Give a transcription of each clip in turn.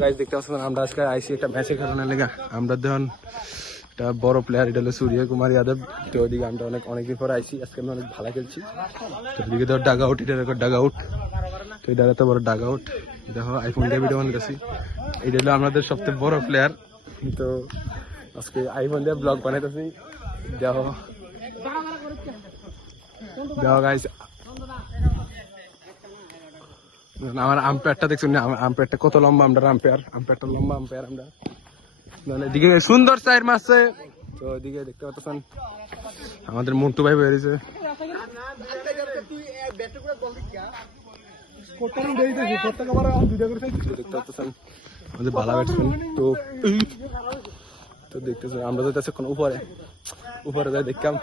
Guys দেখতে পাচ্ছেন আমরা আজকে আইসি একটা ম্যাচে খেলানোর লেগে। আমরা দেখুন একটা বড় প্লেয়ার, এটা হলো সূর্য কুমার যাদব। তো ওইদিকে আমরা অনেকদিন পরে আইসি, আজকে আমরা অনেক ভালো খেলছি। তো ওইদিকে তো ডাগ আউট, এটা ডাগ আউট। তো এটা এত বড় ডাগ আউট, দেখো আইফোন দিয়ে ভিডিও বানাইতেছি। এটা হলো আমাদের সবচেয়ে বড় প্লেয়ার। তো আজকে আইফোন দিয়ে ব্লগ বানাইতেছি। দেখো দেখো গাইস, আমার আম্পায়ারটা দেখছেন, আম্পায়ারটা কত লম্বা। আমরা আম্পায়ারটা লম্বা আম্পায়ার। আমরা এদিকে সুন্দর চার মাসে। তো এদিকে দেখতে পাচ্ছেন আমাদের মন্টু ভাই বেরিয়েছে। দেখতে পাচ্ছেন আমাদের ভালো ব্যাটসম্যান। তো দেখতেছেন আমরা যেতেছি এখন উপরে যাই দেখলাম।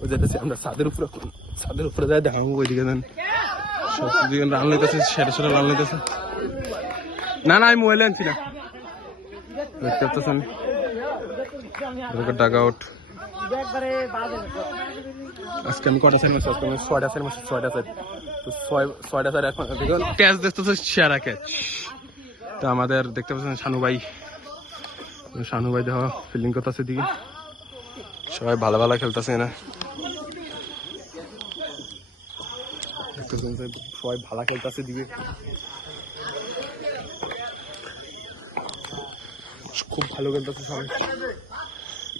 ওই যেতেছি আমরা ছাদের উপরে যাই দেখাবো। ওইদিকে দেন সব দিকে রান লইতেছে, সেটা রান লইতেছে। না আমি মোবাইলে আনছি না। দেখতে পাচ্ছেন ডাগ আউট। আজকে আমি কটা সাইড মারছি? আজকে আমি 6টা সাইড মারছি। 6টা সাইড। তো 6টা সাইড এখন ক্যাচ দেখতেছে, সেরা ক্যাচ। তো আমাদের দেখতে পাচ্ছেন শানু ভাই দেখো ফিল্ডিং করতেছে। দিকে সবাই ভালো খেলতেছে না, দেখতেছেন সবাই ভালো খেলতেছে। দিকে খুব ভালো খেলতেছে সবাই,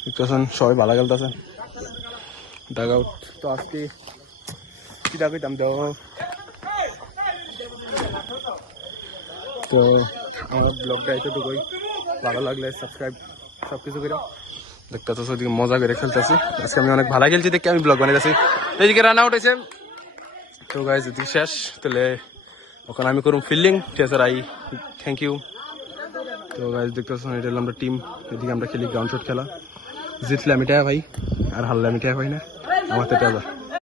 দেখতেছেন সবাই ভালো খেলতেছে। Dugout. তো আজকে কি ডাকিতাম দেখো। তো আমার ব্লগটা এতটুকুই, ভালো লাগলে সাবস্ক্রাইব সবকিছু করে। দেখতে পাচ্ছ ওদিকে মজা করে খেলতেছি। আজকে আমি অনেক ভালো খেলছি দেখে আমি ব্লগ বানাইতেছি। এইদিকে রান আউট হয়েছে। তো গাইজ এদিকে শেষ। তাহলে ওখানে আমি করুম ফিল্ডিং। ঠিক আছে রাই, থ্যাংক ইউ। তো গাইজ দেখতে পাচ্ছেন এটা হলো আমরা টিম। এদিকে আমরা খেলি গ্রাউন্ড শট খেলা। জিতলে আমি টাকা পাই, আর হারলে আমি টাকা পাই না। আমার তো টাকা